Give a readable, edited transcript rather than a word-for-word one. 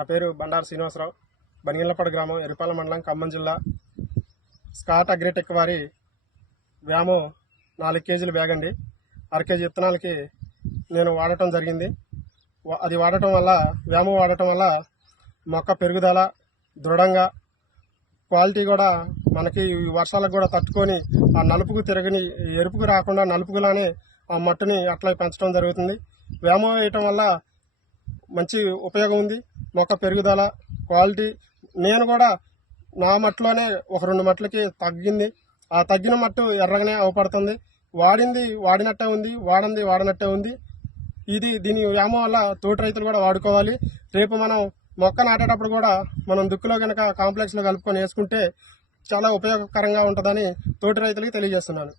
నా పేరు బండారు శ్రీనివాసరావు, బనిగిళ్ళపాడు గ్రామం, ఎరుపాల మండలం, ఖమ్మం జిల్లా. స్కాట్ అగ్రిటెక్ వారి వ్యామో 4 కేజీల బ్యాగ్ అండి. 1/2 కేజీ విత్తనాలకి నేను వాడటం జరిగింది. అది వాడటం వల్ల, వ్యామో వాడటం వల్ల మొక్క పెరుగుదల దృఢంగా, క్వాలిటీ కూడా మనకి వర్షాలకు కూడా తట్టుకొని ఆ నలుపుకు తిరగని, ఎరుపుకు రాకుండా నలుపుకులానే ఆ మట్టుని అట్లా పెంచడం జరుగుతుంది. వ్యామో వేయటం వల్ల మంచి ఉపయోగం ఉంది. మొక్క పెరుగుదల, క్వాలిటీ. నేను కూడా నా మట్టిలోనే 1-2 మట్లకి తగ్గింది. ఆ తగ్గిన మట్టు ఎర్రగానే అవపడుతుంది. వాడింది వాడినట్టే ఉంది, వాడింది వాడినట్టే ఉంది. దీని వ్యామో వల్ల తోటి రైతులు కూడా వాడుకోవాలి. రేపు మనం మొక్క నాటేటప్పుడు కూడా మనం దుక్కులో కనుక కాంప్లెక్స్లో కలుపుకొని వేసుకుంటే చాలా ఉపయోగకరంగా ఉంటుందని తోటి రైతులకి తెలియజేస్తున్నాను.